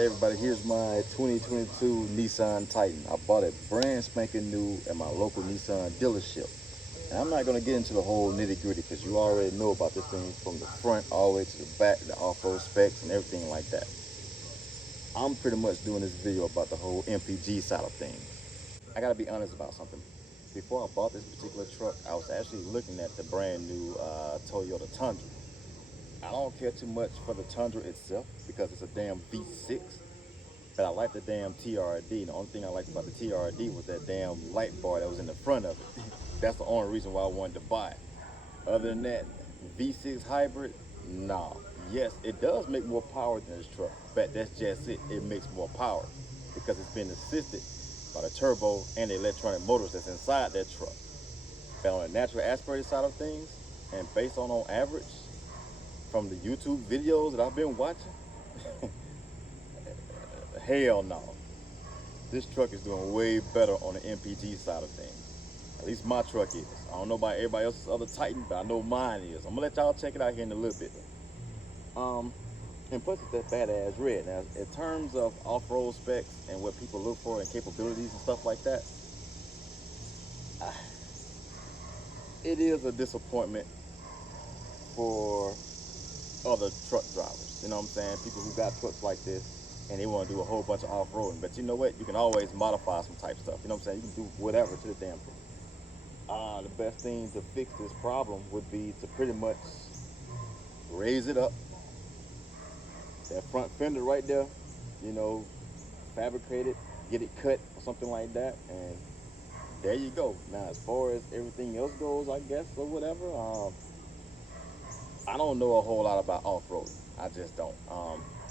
Everybody, here's my 2022 Nissan Titan. I bought it brand spanking new at my local Nissan dealership. And I'm not going to get into the whole nitty gritty because you already know about this thing from the front all the way to the back, the off-road specs and everything like that. I'm pretty much doing this video about the whole MPG side of things. I got to be honest about something. Before I bought this particular truck, I was actually looking at the brand new Toyota Tundra. I don't care too much for the Tundra itself because it's a damn V6, but I like the damn TRD. The only thing I liked about the TRD was that damn light bar that was in the front of it. That's the only reason why I wanted to buy it. Other than that, V6 hybrid, nah. Yes, it does make more power than this truck, but that's just it. It makes more power because it's been assisted by the turbo and the electronic motors that's inside that truck. But on the natural aspirated side of things, and based on average, from the YouTube videos that I've been watching, hell no. This truck is doing way better on the MPG side of things. At least my truck is. I don't know about everybody else's other Titan, but I know mine is. I'm gonna let y'all check it out here in a little bit. And plus it's that badass red. Now, in terms of off-road specs and what people look for and capabilities and stuff like that, it is a disappointment for other truck drivers, you know what I'm saying? People who got trucks like this and they want to do a whole bunch of off-roading. But you know what? You can always modify some type stuff, you know what I'm saying? You can do whatever to the damn thing. The best thing to fix this problem would be to pretty much raise it up. That front fender right there, you know, fabricate it, get it cut or something like that, and there you go. Now, as far as everything else goes, I guess, or whatever, I don't know a whole lot about off-roading. I just don't.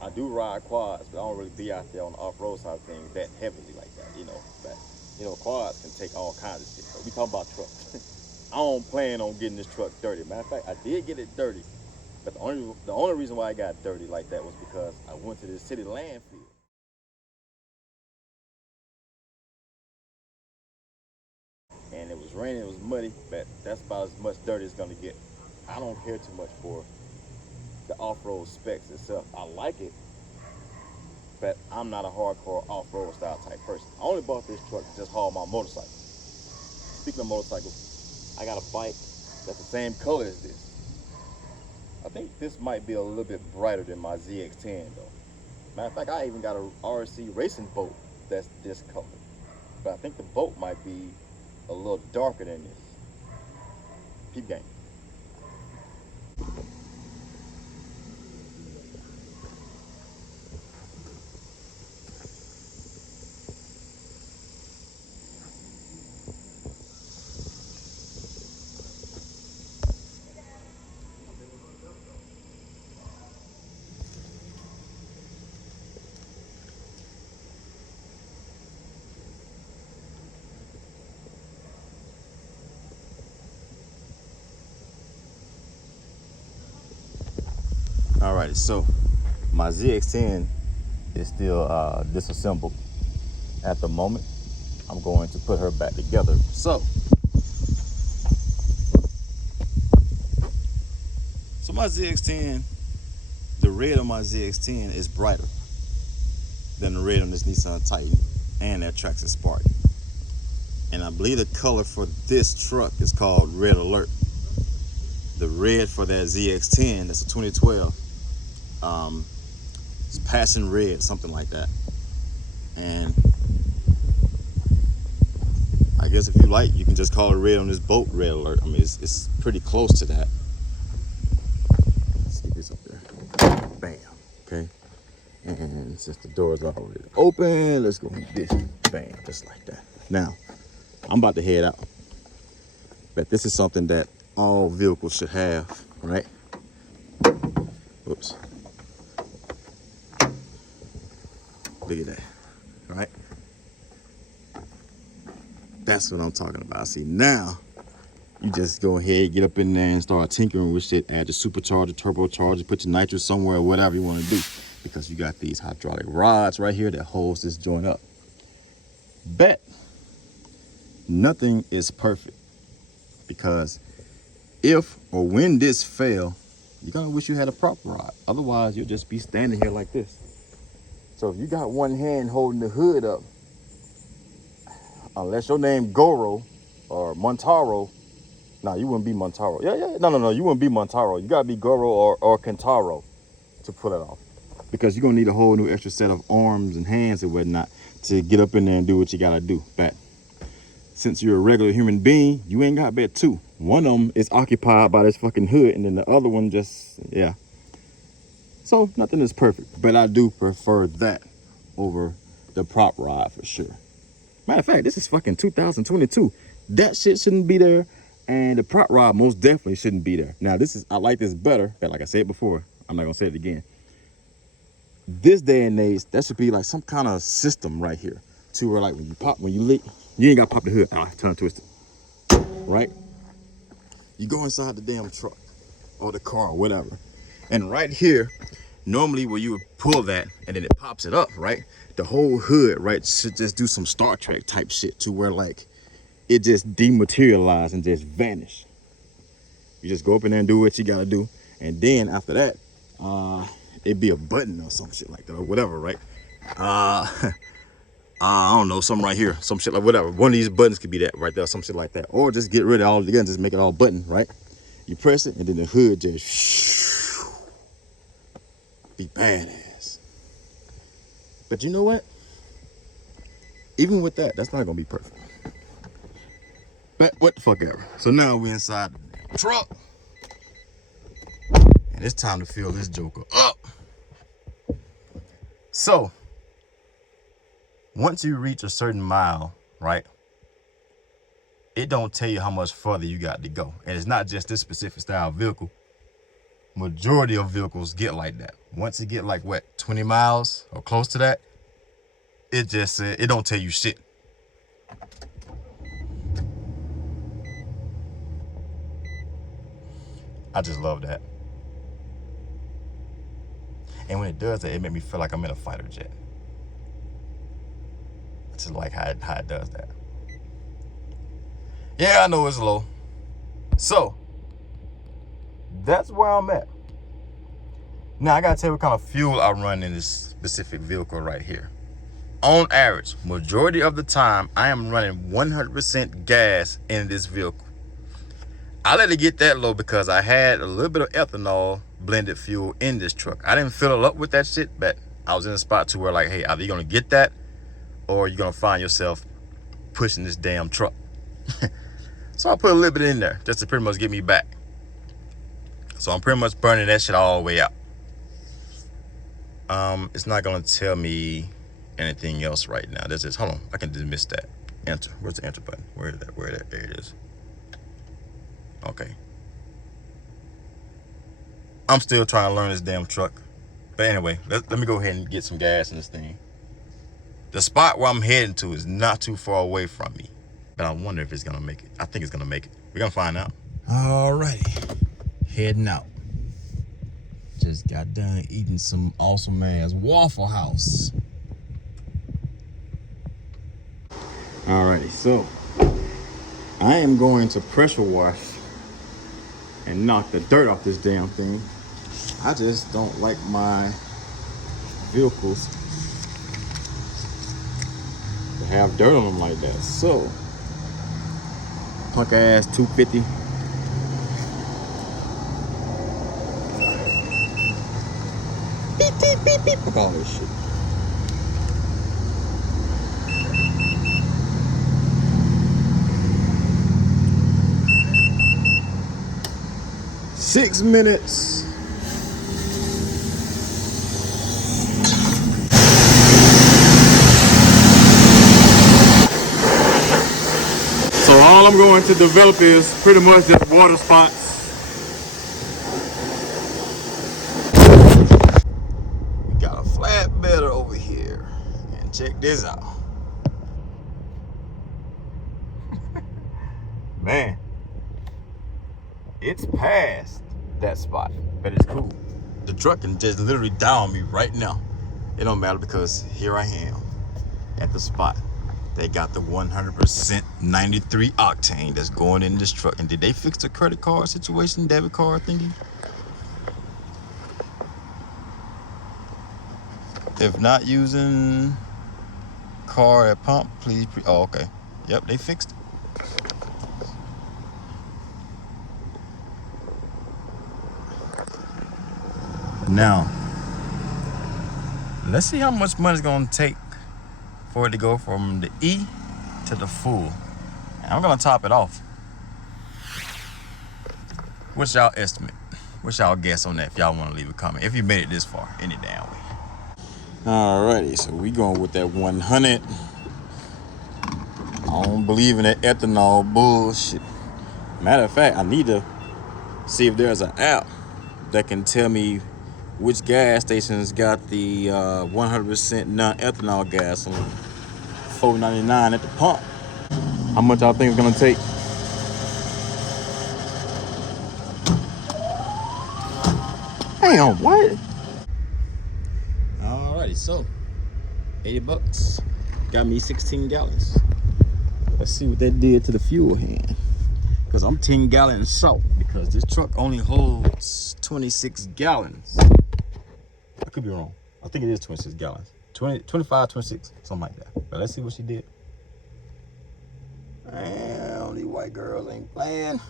I do ride quads, but I don't really be out there on the off-road side of things that heavily like that, you know. But, you know, quads can take all kinds of shit. But we talking about trucks. I don't plan on getting this truck dirty. Matter of fact, I did get it dirty. But the only reason why I got dirty like that was because I went to this city landfill. And it was raining, it was muddy, but that's about as much dirty as it's gonna get. I don't care too much for the off-road specs itself. I like it, but I'm not a hardcore off-road style type person. I only bought this truck to just haul my motorcycle. Speaking of motorcycles, I got a bike that's the same color as this. I think this might be a little bit brighter than my ZX10 though. Matter of fact, I even got a RC racing boat that's this color. But I think the boat might be a little darker than this. Peep game. Alrighty, so my ZX10 is still disassembled at the moment. I'm going to put her back together. So my ZX10, the red on my ZX10 is brighter than the red on this Nissan Titan and that Traxxas Spark. And I believe the color for this truck is called Red Alert. The red for that ZX10, that's a 2012. It's Passion Red, something like that. And I guess if you like, you can just call it red on this boat, Red Alert. I mean, it's pretty close to that. Let's get this up there. Bam. Okay. And since the doors are already open, let's go with this. Bam, just like that. Now, I'm about to head out. But this is something that all vehicles should have, right? Whoops. Look at that. right? That's what I'm talking about. See, now you just go ahead, get up in there and start tinkering with shit. Add the supercharger, turbocharger, put your nitrous somewhere, or whatever you want to do. Because you got these hydraulic rods right here that holds this joint up. Bet nothing is perfect. Because if or when this fail, you're gonna wish you had a prop rod. Otherwise, you'll just be standing here like this. So if you got one hand holding the hood up, unless your name Goro or Montaro, nah, you wouldn't be Montaro. No, you wouldn't be Montaro. You gotta be Goro or Kentaro to pull it off. Because you're gonna need a whole new extra set of arms and hands and whatnot to get up in there and do what you gotta do. But since you're a regular human being, you ain't got but two. One of them is occupied by this fucking hood, and then the other one just, yeah. So nothing is perfect, but I do prefer that over the prop rod for sure. Matter of fact, this is fucking 2022. That shit shouldn't be there, and the prop rod most definitely shouldn't be there. Now I like this better, but like I said before, I'm not gonna say it again. This day and age, that should be like some kind of system right here, to where like when you leak, you ain't gotta pop the hood. Turn twisted, right? You go inside the damn truck or the car or whatever, and right here, normally where you would pull that and then it pops it up, right? The whole hood, right, should just do some Star Trek type shit to where like it just dematerialize and just vanish. You just go up in there and do what you gotta do, and then after that, it'd be a button or some shit like that or whatever, right? I don't know, something right here, some shit like whatever. One of these buttons could be that right there, some shit like that. Or just get rid of all together, just make it all button, right? You press it, and then the hood just be badass. But you know what? Even with that, that's not gonna be perfect. But what the fuck ever. So now we inside the truck, and it's time to fill this joker up. So once you reach a certain mile, right, it don't tell you how much further you got to go. And it's not just this specific style vehicle. Majority of vehicles get like that. Once you get like what, 20 miles or close to that, it just it don't tell you shit. I just love that. And when it does that, it makes me feel like I'm in a fighter jet. Just like how it does that. Yeah, I know it's low. So that's where I'm at. Now I gotta tell you what kind of fuel I run in this specific vehicle right here. On average, majority of the time, I am running 100% gas in this vehicle. I let it get that low because I had a little bit of ethanol blended fuel in this truck. I didn't fill it up with that shit, but I was in a spot to where like, hey, either you're gonna get that or you're gonna find yourself pushing this damn truck. So I put a little bit in there just to pretty much get me back. So I'm pretty much burning that shit all the way out. It's not gonna tell me anything else right now. This is, hold on, I can dismiss that. Enter. Where's the enter button? Where is that? There it is. Okay. I'm still trying to learn this damn truck. But anyway, let me go ahead and get some gas in this thing. The spot where I'm heading to is not too far away from me. But I wonder if it's gonna make it. I think it's gonna make it. We're gonna find out. Alrighty. Heading out. Just got done eating some awesome ass Waffle House. Alrighty, so I am going to pressure wash and knock the dirt off this damn thing. I just don't like my vehicles to have dirt on them like that. So punk ass 250. Beep, beep, beep, beep. Fuck all this shit. Six minutes. So all I'm going to develop is pretty much just water spots. We got a flatbedder over here. And check Check this out. Man, it's past that spot, but it's cool. The truck can just literally die on me right now. It don't matter because here I am at the spot. They got the 100% 93 octane that's going in this truck. And did they fix the credit card situation, debit card thingy? If not using card at pump, please. Oh, okay. Yep, they fixed it. Now, let's see how much money it's gonna take for it to go from the E to the full. And I'm gonna top it off. What's y'all estimate? What's y'all guess on that if y'all wanna leave a comment? If you made it this far, any damn way. Alrighty, so we going with that 100. I don't believe in that ethanol bullshit. Matter of fact, I need to see if there's an app that can tell me which gas stations got the 100% non-ethanol gas on $4.99 at the pump. How much y'all think it's gonna take? Damn, what? Alrighty, so 80 bucks got me 16 gallons. Let's see what that did to the fuel hand. Because I'm 10 gallons short because this truck only holds 26 gallons. I could be wrong. I think it is 26 gallons. 25, 26, something like that. But let's see what she did. Damn, these white girls ain't playing.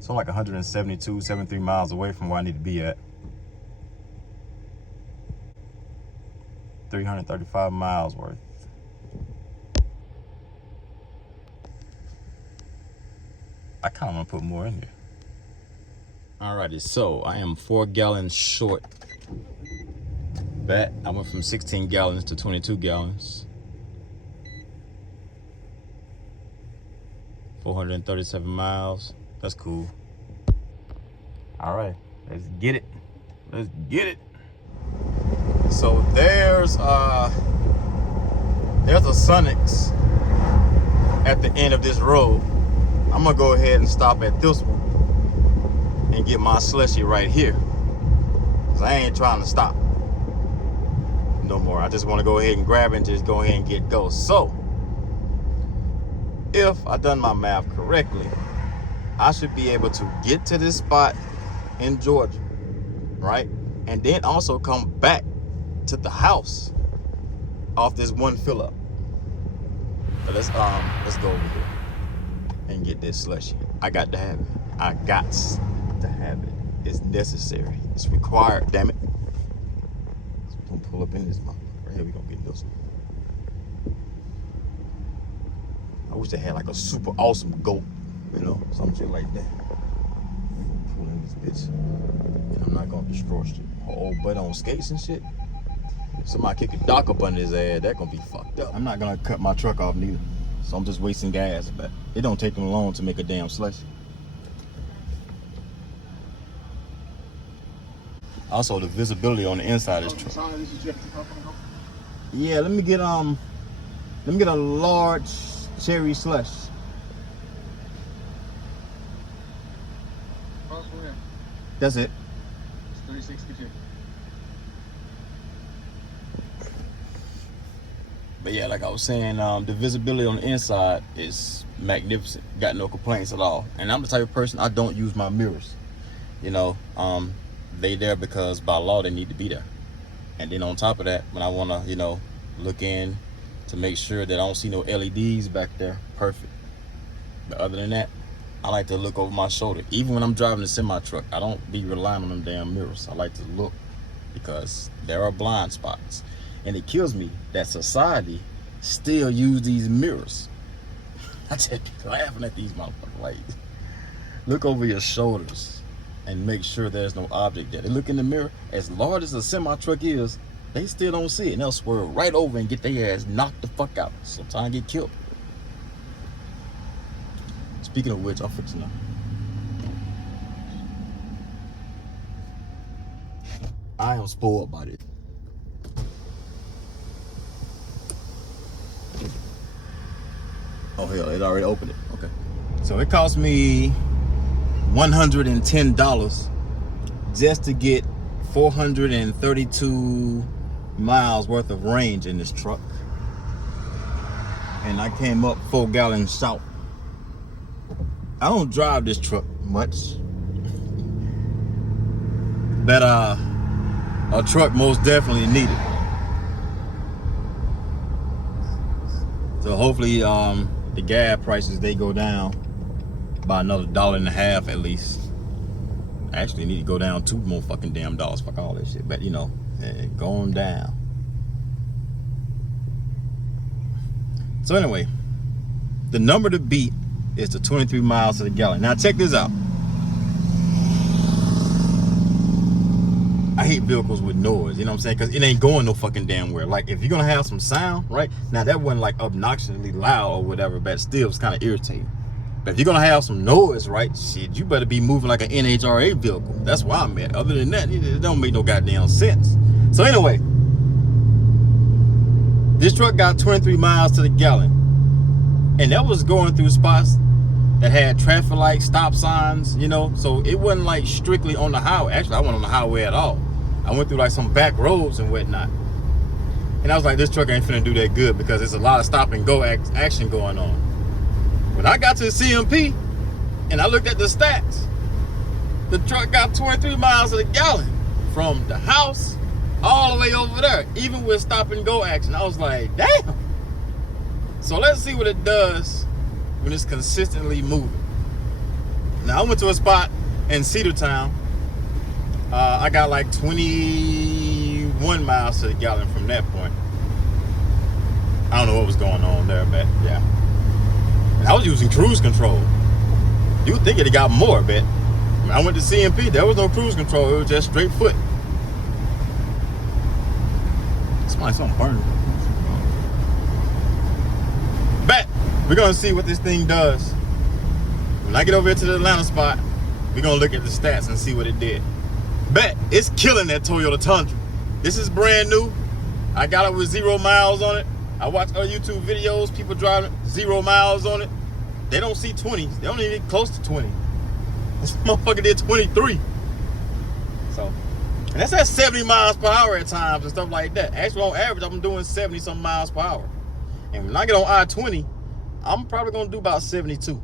So I'm like 172, 73 miles away from where I need to be at. 335 miles worth. I kind of want to put more in here. Alrighty, so I am 4 gallons short. Back, I went from 16 gallons to 22 gallons. 437 miles. That's cool. Alright, let's get it. Let's get it. So there's a Sonics at the end of this road. I'm gonna go ahead and stop at this one and get my slushy right here. Cause I ain't trying to stop no more. I just want to go ahead and grab it and just go ahead and get go. So if I done my math correctly, I should be able to get to this spot in Georgia, right? And then also come back to the house off this one fill up. But let's go over here and get this slushy. I got to have it. I got to have it. It's necessary. It's required, damn it. So we're gonna pull up in this motherfucker. Right here, we gonna get this one. I wish they had like a super awesome goat, you know, some shit like that. We're gonna pull in this bitch. And I'm not gonna destroy shit. My old buddy on skates and shit. Somebody kick a dock up under his ass, that gonna be fucked up. I'm not gonna cut my truck off neither. So I'm just wasting gas, but it don't take them long to make a damn slushy. Also, the visibility on the inside of this truck. Yeah, let me get a large cherry slush. That's it. It's 362. But yeah, like I was saying, the visibility on the inside is magnificent. Got no complaints at all. And I'm the type of person, I don't use my mirrors. You know, they there because by law they need to be there. And then on top of that, when I want to, you know, look in to make sure that I don't see no LEDs back there, perfect. But other than that, I like to look over my shoulder. Even when I'm driving a semi truck, I don't be relying on them damn mirrors. I like to look because there are blind spots. And it kills me that society still use these mirrors. I just be laughing at these motherfuckers. Like, look over your shoulders and make sure there's no object there. They look in the mirror, as large as a semi truck is, they still don't see it. And they'll swerve right over and get their ass knocked the fuck out. Sometimes get killed. Speaking of which, I'll fix it now. I am spoiled by this. Oh hell, it already opened it. Okay. So it cost me $110 just to get 432 miles worth of range in this truck. And I came up 4 gallons short. I don't drive this truck much. But a truck most definitely needed. So hopefully the gas prices, they go down by another $1.50 at least. Actually need to go down 2 more fucking damn dollars. Fuck all that shit. But you know, going down. So anyway, the number to beat is the 23 miles to the gallon. Now check this out. I hate vehicles with noise, you know what I'm saying? Because it ain't going no fucking damn where. Like, if you're going to have some sound, right? Now, that wasn't like obnoxiously loud or whatever, but still was kind of irritating. But if you're going to have some noise, right? Shit, you better be moving like an NHRA vehicle. That's where I'm at. Other than that, it don't make no goddamn sense. So anyway, this truck got 23 miles to the gallon. And that was going through spots that had traffic lights, stop signs, you know? So it wasn't like strictly on the highway. Actually, I wasn't on the highway at all. I went through like some back roads and whatnot. And I was like, this truck ain't finna do that good because there's a lot of stop and go action going on. When I got to the CMP and I looked at the stats, the truck got 23 miles to the gallon from the house all the way over there, even with stop and go action. I was like, damn. So let's see what it does when it's consistently moving. Now I went to a spot in Cedartown. I got like 21 miles to the gallon from that point. I don't know what was going on there, but yeah. And I was using cruise control. You would think it got more, but when I went to CMP, there was no cruise control. It was just straight foot. Something burning. But we're gonna see what this thing does. When I get over here to the Atlanta spot, we're gonna look at the stats and see what it did. Bet it's killing that Toyota Tundra. This is brand new. I got it with 0 miles on it. I watch other YouTube videos, people driving 0 miles on it. They don't see 20s. They don't even get close to 20. This motherfucker did 23. So, and that's at 70 miles per hour at times and stuff like that. Actually, on average, I'm doing 70 some miles per hour. And when I get on I-20, I'm probably gonna do about 72.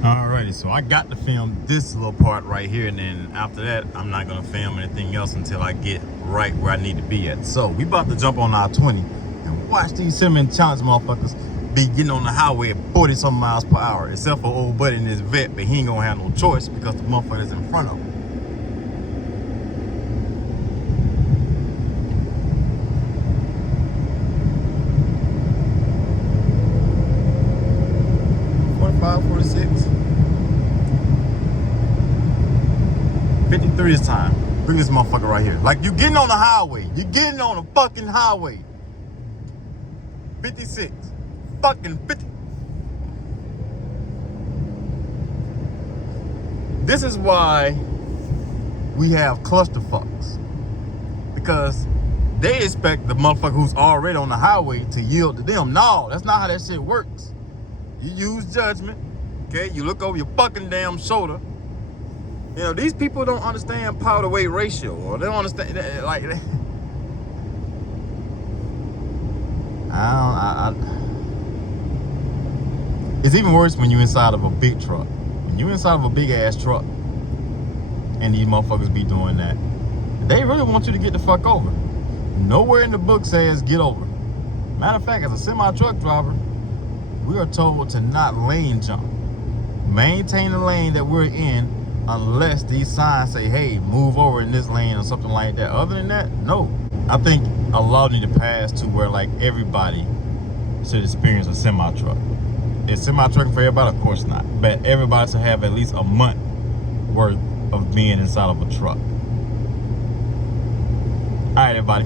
Alrighty, so I got to film this little part right here, and then after that, I'm not gonna film anything else until I get right where I need to be at. So we about to jump on I-20 and watch these cinnamon challenge motherfuckers be getting on the highway at 40 some miles per hour, except for old buddy in his vet, but he ain't gonna have no choice because the motherfucker's in front of him. This time. Bring this motherfucker right here. Like, you getting on the highway. You're getting on the fucking highway. 56. Fucking 50. This is why we have clusterfucks. Because they expect the motherfucker who's already on the highway to yield to them. No, that's not how that shit works. You use judgment. Okay? You look over your fucking damn shoulder. You know, these people don't understand power to weight ratio, or they don't understand, like, it's even worse when you're inside of a big truck. When you're inside of a big ass truck, and these motherfuckers be doing that, they really want you to get the fuck over. Nowhere in the book says get over. Matter of fact, as a semi-truck driver, we are told to not lane jump. Maintain the lane that we're in, unless these signs say, hey, move over in this lane or something like that. Other than that, no. I think a law need to pass to where, like, everybody should experience a semi-truck. Is semi-trucking for everybody? Of course not. But everybody should have at least a month worth of being inside of a truck. All right, everybody.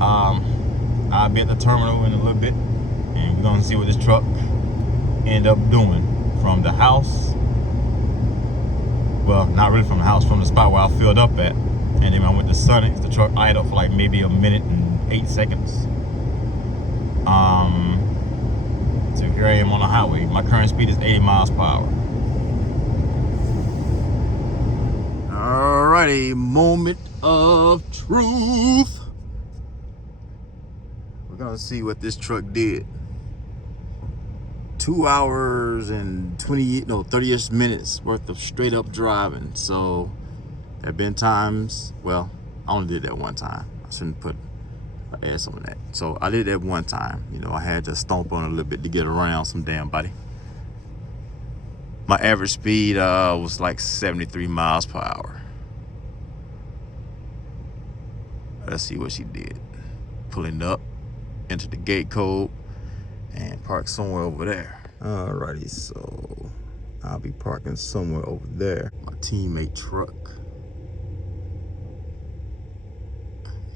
I'll be at the terminal in a little bit, and we're gonna see what this truck end up doing from the house Well, not really from the house, from the spot where I filled up at. And then when I went to Sonic, the truck idled for like maybe a minute and 8 seconds. So here I am on the highway. My current speed is 80 miles per hour. Alrighty, moment of truth. We're gonna see what this truck did. 2 hours and 30-ish minutes worth of straight up driving. So there have been times, well, I only did that one time. I shouldn't add some of that. So I did that one time. You know, I had to stomp on it a little bit to get around some damn body. My average speed was like 73 miles per hour. Let's see what she did. Pulling up, enter the gate code, and park somewhere over there. Alrighty, so I'll be parking somewhere over there. My teammate truck.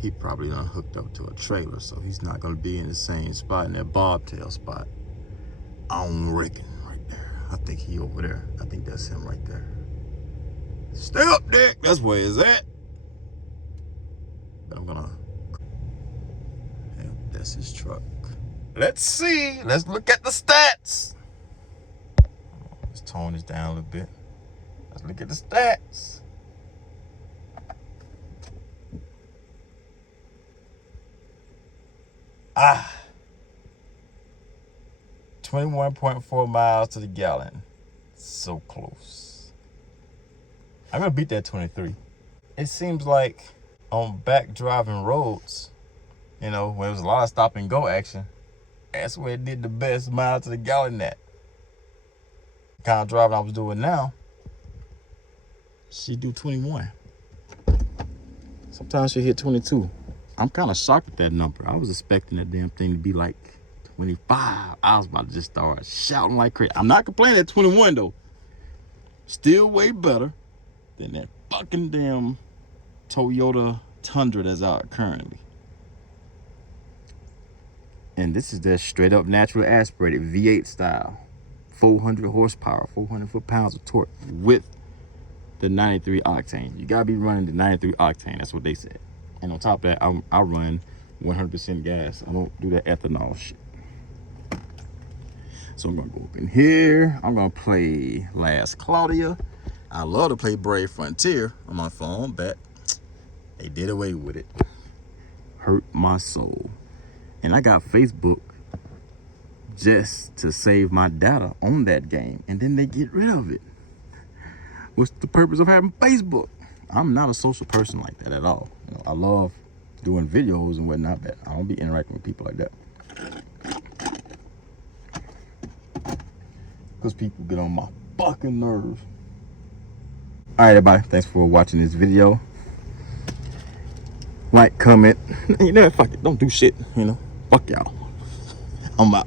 He probably done hooked up to a trailer, so he's not gonna be in the same spot, in that bobtail spot. I don't reckon right there. I think he over there. I think that's him right there. Stay up, Dick. That's where it's at. But I'm gonna, yeah, that's his truck. Let's see. Let's look at the stats. Let's tone this down a little bit. Let's look at the stats. Ah. 21.4 miles to the gallon. So close. I'm gonna beat that 23. It seems like on back driving roads, you know, when there was a lot of stop and go action, that's where it did the best mile to the gallon at. The kind of driving I was doing now, she do 21. Sometimes she hit 22. I'm kind of shocked at that number. I was expecting that damn thing to be like 25. I was about to just start shouting like crazy. I'm not complaining at 21 though. Still way better than that fucking damn Toyota Tundra that's out currently. And this is their straight up natural aspirated V8 style. 400 horsepower, 400 foot-pounds of torque with the 93 octane. You gotta be running the 93 octane, that's what they said. And on top of that, I run 100% gas. I don't do that ethanol shit. So I'm gonna go up in here. I'm gonna play Last Claudia. I love to play Brave Frontier on my phone, but they did away with it. Hurt my soul. And I got Facebook just to save my data on that game, and then they get rid of it. What's the purpose of having Facebook? I'm not a social person like that at all. You know, I love doing videos and whatnot, but I don't be interacting with people like that. Because people get on my fucking nerves. All right, everybody, thanks for watching this video. Like, comment, you know, fuck it, don't do shit, you know. Fuck y'all. I'm out.